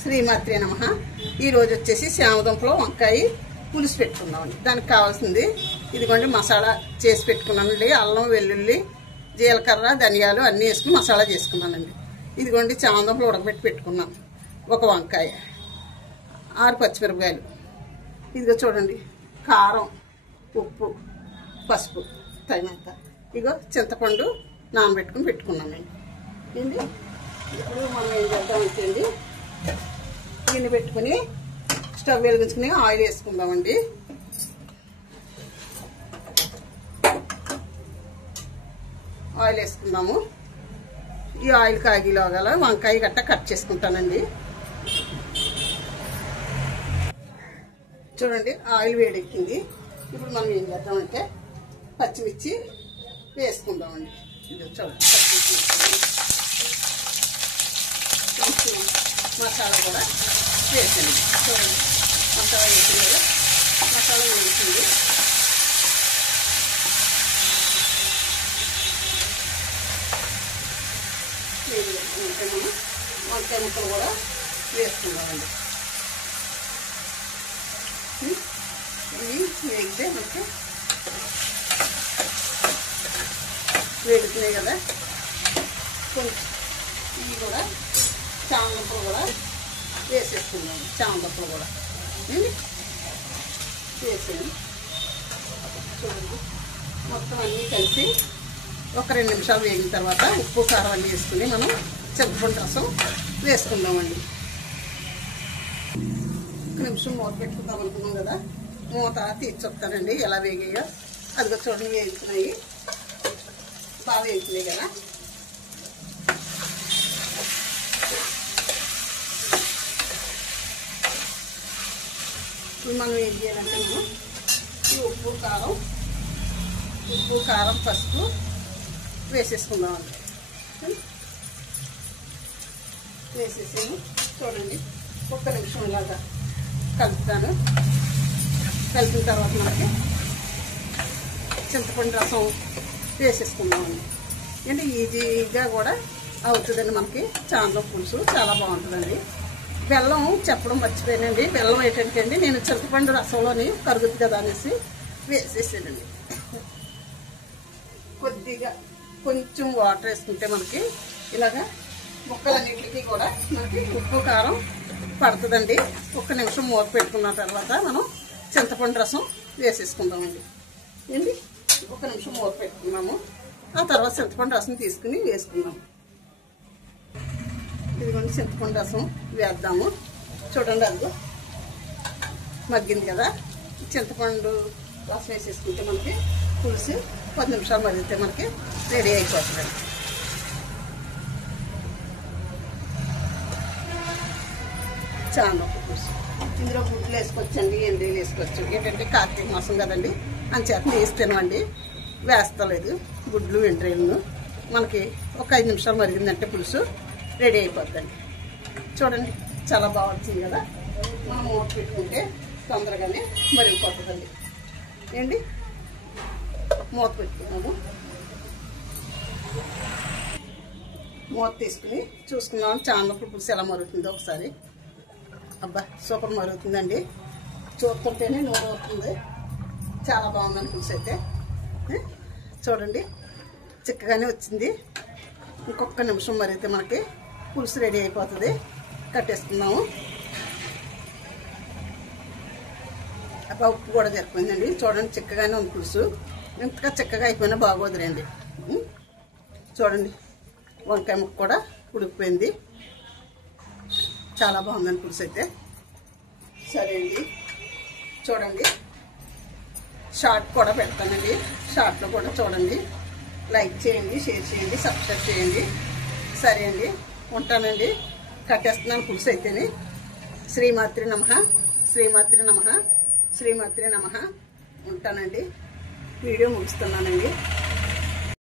శ్రీమాత్రే నమః. ఈ రోజు వచ్చేసి శామదుంపలో వంకాయ పులుసు పెట్టుకుందామండి. దానికి కావాల్సింది ఇదిగోండి మసాలా చేసి పెట్టుకున్నానండి. అల్లం, వెల్లుల్లి, జీలకర్ర, ధనియాలు అన్నీ వేసుకుని మసాలా చేసుకున్నానండి. ఇదిగోండి శామదుంపలు ఉడకబెట్టి పెట్టుకున్నాను. ఒక వంకాయ, 6 పచ్చిమిరపకాయలు, ఇదిగో చూడండి కారం, ఉప్పు, పసుపు తగినంత, ఇగో చింతపండు నానబెట్టుకుని పెట్టుకున్నానండి. ఏంటి ఇప్పుడు మనం ఏం చేద్దామంటే అండి, గిన్నె పెట్టుకుని స్టవ్ వెలిగించుకుని ఆయిల్ వేసుకుందామండి. ఆయిల్ వేసుకుందాము. ఈ ఆయిల్ కాగిలోగల వంకాయ గట్ట కట్ చేసుకుంటానండి. చూడండి ఆయిల్ వేడెక్కింది. ఇప్పుడు మనం ఏం చేద్దామంటే పచ్చిమిర్చి వేసుకుందామండి. ఇది చూడండి పచ్చిమిర్చి మసాలా కూడా వేసండి. చూడండి మసాలా వేసింది కదా, మసాలా వేసింది. మనం వంకాయ ముక్కలు కూడా వేసుకుందామండి. ఇవి వేగితే మనకి వేడుతున్నాయి కదా, కొంచెం ఇవి కూడా చామదుంపలు కూడా వేసేసుకున్నాము. చామదుంపలు కూడా వేసేది. చూడండి మొత్తం అన్నీ కలిసి ఒక 2 నిమిషాలు వేగిన తర్వాత ఉప్పు కారం అన్నీ వేసుకుని మనం చింతపండు రసం వేసుకుందామండి. 1 నిమిషం మూత పెట్టుకుందాం అనుకున్నాం కదా, మూత తీర్చొస్తానండి ఎలా వేగాయో. అదిగో చూడండి వేగుతున్నాయి, బాగా వేగుతున్నాయి కదా. ఇప్పుడు మనం ఏం చేయాలంటే ఈ ఉప్పు కారం, పసుపు వేసేసుకుందామండి. వేసేసి చూడండి 1 నిమిషం ఇలాగా కలుపుతాను. కలిపిన తర్వాత మనకి చింతపండు రసం వేసేసుకుందామండి. అంటే ఈజీగా కూడా అవుతుందండి. మనకి చామదుంప పులుసు చాలా బాగుంటుందండి. బెల్లం చెప్పడం మర్చిపోయానండి. బెల్లం ఏంటంటే నేను చింతపండు రసంలోని కరుగుతుంది కదా అనేసి వేసేసానండి. కొద్దిగా కొంచెం వాటర్ వేసుకుంటే మనకి ఇలాగా ముక్కలన్నిటికీ కూడా మనకి ఉప్పు కారం పడుతుందండి. 1 నిమిషం మూత పెట్టుకున్న తర్వాత మనం చింతపండు రసం వేసేసుకుందామండి. ఏంటి 1 నిమిషం మూత పెట్టుకున్నాము. ఆ తర్వాత చింతపండు రసం తీసుకుని వేసుకున్నాము. ఇదిగోండి చింతపండు రసం వేద్దాము. చూడండి అదిగో మగ్గింది కదా. చింతపండు రసం వేసేసుకుంటే మనకి పులుసు 10 నిమిషాలు మరిగితే మనకి రెడీ అయిపోతుందండి. చామదుంప పులుసు ఇందులో గుడ్లు వేసుకోవచ్చండి, ఎండీలు వేసుకోవచ్చు. ఏంటంటే కార్తీక మాసం కదండి, అంచేత వేస్తానండి. వేస్తలేదు గుడ్లు, ఎండ్రీలను. మనకి ఒక 5 నిమిషాలు మరిగిందంటే పులుసు రెడీ అయిపోద్దండి. చూడండి చాలా బాగుంటుంది కదా. మనం మూత పెట్టుకుంటే తొందరగానే మరిగిపోతుందండి. ఏంటి మూత పెట్టుకున్నాము. మూత తీసుకుని చూసుకున్నాము చామదుంప పులుసు ఎలా మరుగుతుందో ఒకసారి. అబ్బా సూపర్ మరుగుతుందండి. చూస్తుంటేనే నూనె అవుతుంది. చాలా బాగుందండి పులుసు అయితే. చూడండి చిక్కగానే వచ్చింది. ఇంకొక నిమిషం మరిగితే మనకి పులుసు రెడీ అయిపోతుంది. కట్టేసుకుందాము. అబ్బా ఉప్పు కూడా సరిపోయిందండి. చూడండి చిక్కగానే ఉంది పులుసు. ఇంతగా చిక్కగా అయిపోయినా బాగోదులేండి. చూడండి వంకాయ ముక్క కూడా ఉడికిపోయింది. చాలా బాగుందండి పులుసు అయితే. సరే అండి చూడండి షార్ట్ కూడా పెడతానండి. షార్ట్లో కూడా చూడండి. లైక్ చేయండి, షేర్ చేయండి, సబ్స్క్రైబ్ చేయండి. సరే అండి ఉంటానండి. కట్టేస్తున్నాను పులుసు అయితేనే. శ్రీమాత్రే నమః, శ్రీమాత్రే నమః, శ్రీమాత్రే నమః. ఉంటానండి. వీడియో ముగిస్తున్నానండి.